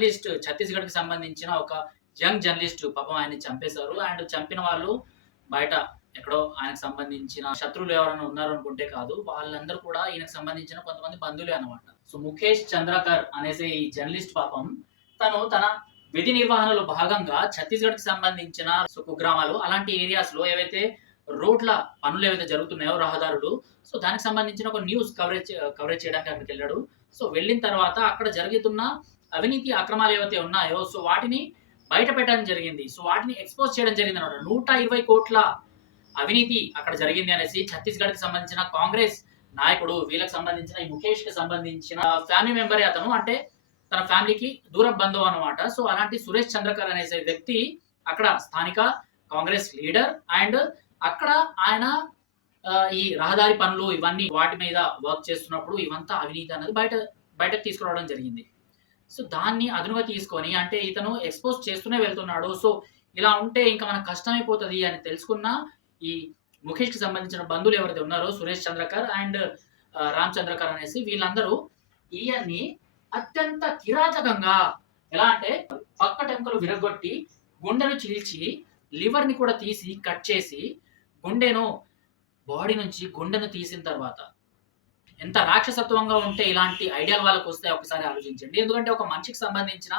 Journalist ఛత్తీస్గఢ్కి సంబంధించిన ఒక young journalist పాపం ఆయన చంపేశారు. అండ్ చంపిన వాళ్ళు బయట ఎక్కడో ఆయనకు సంబంధించిన శత్రువులు ఎవరైనా ఉన్నారు అనుకుంటే కాదు వాళ్ళందరూ కూడా ఈయనకు సంబంధించిన కొంతమంది బంధువులే అనమాట సో ముఖేష్ చంద్రకర్ అనేసి ఈ జర్నలిస్ట్ పాపం తను తన విధి నిర్వహణలో భాగంగా ఛత్తీస్గఢ్కి సంబంధించిన కుగ్రామాలు అలాంటి ఏరియాస్లో ఏవైతే రోడ్ల పనులు ఏవైతే జరుగుతున్నాయో రహదారులు సో దానికి సంబంధించిన ఒక న్యూస్ కవరేజ్ కవరేజ్ చేయడానికి అక్కడికి వెళ్ళాడు. సో వెళ్ళిన తర్వాత అక్కడ జరుగుతున్న అవినీతి అక్రమాలు ఏవైతే ఉన్నాయో సో వాటిని బయట పెట్టడం జరిగింది. సో వాటిని ఎక్స్పోజ్ చేయడం జరిగింది అనమాట నూట ఇరవై కోట్ల అవినీతి అక్కడ జరిగింది అనేసి ఛత్తీస్గఢ్కి సంబంధించిన కాంగ్రెస్ నాయకుడు వీళ్ళకి సంబంధించిన ఈ ముఖేష్కి సంబంధించిన ఫ్యామిలీ మెంబరే అతను అంటే తన ఫ్యామిలీకి దూర బంధువు అనమాట సో అలాంటి సురేష్ చంద్రకర్ అనే వ్యక్తి అక్కడ స్థానిక కాంగ్రెస్ లీడర్ అండ్ అక్కడ ఆయన ఈ రహదారి పనులు ఇవన్నీ వాటి మీద వర్క్ చేస్తున్నప్పుడు ఇవంతా అవినీతి అనేది బయట బయటకు తీసుకురావడం జరిగింది. సో దాన్ని అదునుగా తీసుకొని అంటే ఇతను ఎక్స్పోజ్ చేస్తూనే వెళ్తున్నాడు. సో ఇలా ఉంటే ఇంకా మనకు కష్టమైపోతుంది అని తెలుసుకున్న ఈ ముఖేష్కి సంబంధించిన బంధువులు ఎవరైతే ఉన్నారో సురేష్ చంద్రకర్ అండ్ రామ్ చంద్రకర్ అనేసి వీళ్ళందరూ ఈయన్ని అత్యంత కిరాతకంగా ఎలా అంటే పక్క టెంకలు విరగొట్టి గుండెను చీల్చి లివర్ని కూడా తీసి కట్ చేసి గుండెను బాడీ నుంచి గుండెను తీసిన తర్వాత ఎంత రాక్షసత్వంగా ఉంటే ఇలాంటి ఐడియాలు వాళ్ళకి వస్తే ఒకసారి ఆలోచించండి. ఎందుకంటే ఒక మనిషికి సంబంధించిన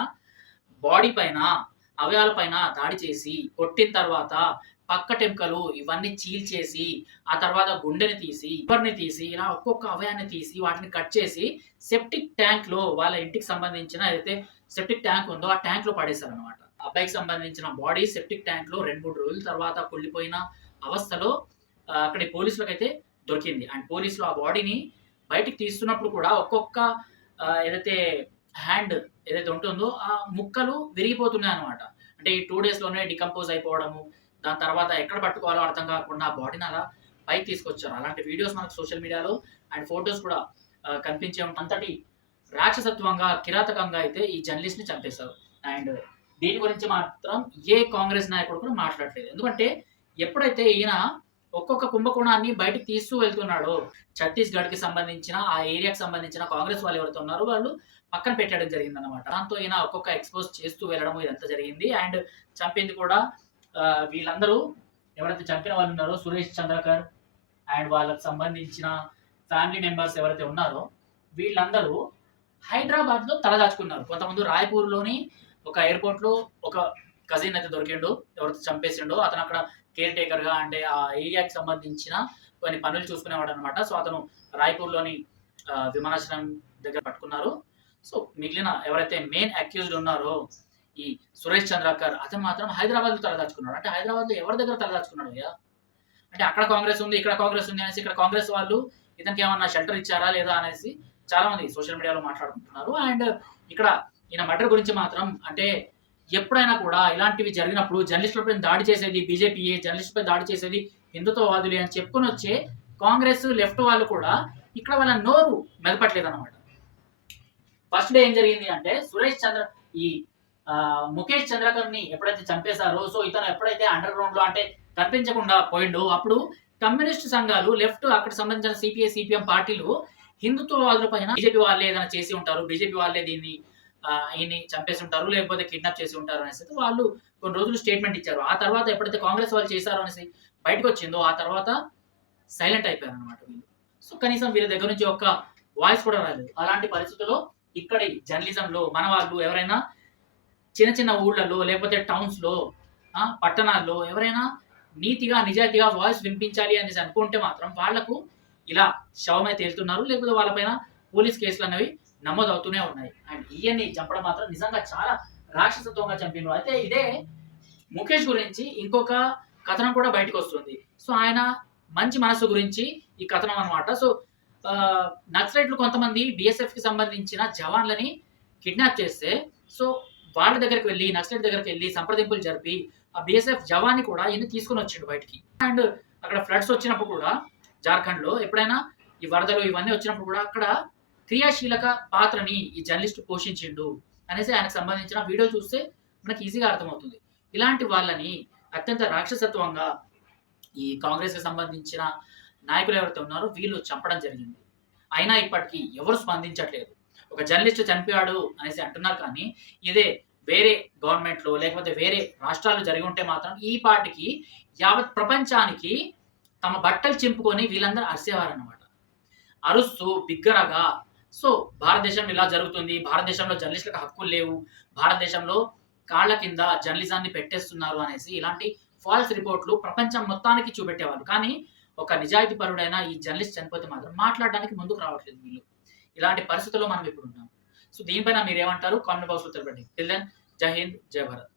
బాడీ పైన అవయాల పైన దాడి చేసి కొట్టిన తర్వాత పక్క టెంకలు ఇవన్నీ చీల్చేసి ఆ తర్వాత గుండెని తీసి లివర్ని తీసి ఇలా ఒక్కొక్క అవయాన్ని తీసి వాటిని కట్ చేసి సెప్టిక్ ట్యాంక్లో వాళ్ళ ఇంటికి సంబంధించిన ఏదైతే సెప్టిక్ ట్యాంక్ ఉందో ఆ ట్యాంక్లో పడేశారు అనమాట అబ్బాయికి సంబంధించిన బాడీ సెప్టిక్ ట్యాంక్లో రెండు మూడు రోజుల తర్వాత కుళ్ళిపోయిన అవస్థలో అక్కడి పోలీసులకు అయితే దొరికింది. అండ్ పోలీసులు ఆ బాడీని బయటికి తీస్తున్నప్పుడు కూడా ఒక్కొక్క ఏదైతే హ్యాండ్ ఏదైతే ఉంటుందో ఆ ముక్కలు విరిగిపోతున్నాయి అనమాట అంటే ఈ టూ డేస్లోనే డికంపోజ్ అయిపోవడము దాని తర్వాత ఎక్కడ పట్టుకోవాలో అర్థం కాకుండా బాడీని అలా పైకి తీసుకొచ్చారు. అలాంటి వీడియోస్ మనకు సోషల్ మీడియాలో అండ్ ఫొటోస్ కూడా కనిపించే అంతటి రాక్షసత్వంగా కిరాతకంగా అయితే ఈ జర్నలిస్ట్ని చంపేశారు. అండ్ దీని గురించి మాత్రం ఏ కాంగ్రెస్ నాయకుడు కూడా మాట్లాడలేదు. ఎందుకంటే ఎప్పుడైతే ఈయన ఒక్కొక్క కుంభకోణాన్ని బయటకు తీస్తూ వెళ్తున్నాడు. ఛత్తీస్గఢ్కి సంబంధించిన ఆ ఏరియాకి సంబంధించిన కాంగ్రెస్ వాళ్ళు ఎవరైతే ఉన్నారో వాళ్ళు పక్కన పెట్టడం జరిగింది అనమాట దాంతో ఈయన ఒక్కొక్క ఎక్స్పోజ్ చేస్తూ వెళ్ళడం ఇదంతా జరిగింది. అండ్ చంపింది కూడా వీళ్ళందరూ ఎవరైతే చంపిన వాళ్ళు ఉన్నారో సురేష్ చంద్రకర్ అండ్ వాళ్ళకి సంబంధించిన ఫ్యామిలీ మెంబర్స్ ఎవరైతే ఉన్నారో వీళ్ళందరూ హైదరాబాద్లో తలదాచుకున్నారు కొంతమంది రాయపూర్లోని ఒక ఎయిర్పోర్ట్లో ఒక కజిన్ అయితే దొరికిండు ఎవరితో చంపేసిండో అతను అక్కడ కేర్ టేకర్గా అంటే ఆ ఏరియాకి సంబంధించిన కొన్ని పనులు చూసుకునేవాడు అనమాట సో అతను రాయ్పూర్లోని విమానాశ్రయం దగ్గర పట్టుకున్నారు. సో మిగిలిన ఎవరైతే మెయిన్ అక్యూజ్డ్ ఉన్నారో ఈ సురేష్ చంద్రకర్ అతను మాత్రం హైదరాబాద్లో తలదాచుకున్నాడు. అంటే హైదరాబాద్లో ఎవరి దగ్గర తలదాచుకున్నాడు అయ్యా? అంటే అక్కడ కాంగ్రెస్ ఉంది ఇక్కడ కాంగ్రెస్ ఉంది అనేసి ఇక్కడ కాంగ్రెస్ వాళ్ళు ఇతనికి ఏమన్నా షెల్టర్ ఇచ్చారా లేదా అనేసి చాలామంది సోషల్ మీడియాలో మాట్లాడుకుంటున్నారు. అండ్ ఇక్కడ ఈయన మర్డర్ గురించి మాత్రం అంటే ఎప్పుడైనా కూడా ఇలాంటివి జరిగినప్పుడు జర్నలిస్టులపై దాడి చేసేది బీజేపీయే జర్నలిస్టులపై దాడి చేసేది హిందుత్వవాదులే అని చెప్పుకొని వచ్చే కాంగ్రెస్ లెఫ్ట్ వాళ్ళు కూడా ఇక్కడ వాళ్ళ నోరు మెదపట్లేదు అనమాట ఫస్ట్ డే ఏం జరిగింది అంటే సురేష్ చంద్ర ఈ ముఖేష్ చంద్రకర్ని ఎప్పుడైతే చంపేశారో సో ఇతను ఎప్పుడైతే అండర్ గ్రౌండ్లో అంటే కనిపించకుండా పోయిండో అప్పుడు కమ్యూనిస్ట్ సంఘాలు లెఫ్ట్ అక్కడ సంబంధించిన సిపిఐ సిపిఎం పార్టీలు హిందుత్వవాదుల పైన బీజేపీ వాళ్ళే ఏదైనా చేసి ఉంటారు బీజేపీ వాళ్ళే దీన్ని ఆయన్ని చంపేసి ఉంటారు లేకపోతే కిడ్నాప్ చేసి ఉంటారు అనేసి అయితే వాళ్ళు కొన్ని రోజులు స్టేట్మెంట్ ఇచ్చారు. ఆ తర్వాత ఎప్పుడైతే కాంగ్రెస్ వాళ్ళు చేశారో అనేసి బయటకు వచ్చిందో ఆ తర్వాత సైలెంట్ అయిపోయారు అనమాట వీళ్ళు. సో కనీసం వీళ్ళ దగ్గర నుంచి ఒక్క వాయిస్ కూడా రాలేదు. అలాంటి పరిస్థితుల్లో ఇక్కడ జర్నలిజంలో మన వాళ్ళు ఎవరైనా చిన్న చిన్న ఊళ్ళలో లేకపోతే టౌన్స్లో పట్టణాల్లో ఎవరైనా నీతిగా నిజాయితీగా వాయిస్ వినిపించాలి అనేసి అనుకుంటే మాత్రం వాళ్ళకు ఇలా శవమై తేలుతున్నారు. లేకపోతే వాళ్ళపైన పోలీస్ కేసులు అనేవి నమోదు అవుతూనే ఉన్నాయి. అండ్ ఈయన్ని చంపడం మాత్రం నిజంగా చాలా రాక్షసత్వంగా చంపినారు అయితే ఇదే ముఖేష్ గురించి ఇంకొక కథనం కూడా బయటకు వస్తుంది. సో ఆయన మంచి మనసు గురించి ఈ కథనం అన్నమాట. సో నక్సలైట్లు కొంతమంది బిఎస్ఎఫ్కి సంబంధించిన జవాన్లని కిడ్నాప్ చేస్తే సో వాళ్ళ దగ్గరికి వెళ్ళి నక్సలైట్ దగ్గరికి వెళ్ళి సంప్రదింపులు జరిపి ఆ బిఎస్ఎఫ్ జవాన్ని కూడా ఈయన తీసుకుని వచ్చిండు బయటికి. అండ్ అక్కడ ఫ్లడ్స్ వచ్చినప్పుడు కూడా జార్ఖండ్లో ఎప్పుడైనా ఈ వరదలు ఇవన్నీ వచ్చినప్పుడు కూడా అక్కడ క్రియాశీలక పాత్రని ఈ జర్నలిస్ట్ పోషించిండు అనేసి ఆయనకు సంబంధించిన వీడియో చూస్తే మనకి ఈజీగా అర్థమవుతుంది. ఇలాంటి వాళ్ళని అత్యంత రాక్షసత్వంగా ఈ కాంగ్రెస్కి సంబంధించిన నాయకులు ఎవరైతే ఉన్నారో వీళ్ళు చంపడం జరిగింది. అయినా ఇప్పటికీ ఎవరు స్పందించట్లేదు. ఒక జర్నలిస్ట్ చనిపోయాడు అనేసి అంటున్నారు కానీ ఇదే వేరే గవర్నమెంట్లో లేకపోతే వేరే రాష్ట్రాలు జరిగి ఉంటే మాత్రం ఈ పాటికి యావత్ ప్రపంచానికి తమ బట్టలు చింపుకొని వీళ్ళందరూ అరిసేవారు అనమాట అరుస్తూ బిగ్గరగా సో భారతదేశంలో ఇలా జరుగుతుంది. భారతదేశంలో జర్నలిస్టులకు హక్కులు లేవు. భారతదేశంలో కాళ్ళ కింద జర్నలిజాన్ని పెట్టేస్తున్నారు అనేసి ఇలాంటి ఫాల్స్ రిపోర్ట్లు ప్రపంచం మొత్తానికి చూపెట్టేవాళ్ళు. కానీ ఒక నిజాయితీ పరుడైన ఈ జర్నలిస్ట్ చనిపోతే మాత్రం మాట్లాడడానికి ముందుకు రావట్లేదు వీళ్ళు. ఇలాంటి పరిస్థితుల్లో మనం ఇప్పుడు ఉన్నాం. సో దీనిపైన మీరు ఏమంటారు కామెంట్ బాక్స్లో తెలిపండి. టిల్ దెన్ జై హింద్ జై భారత్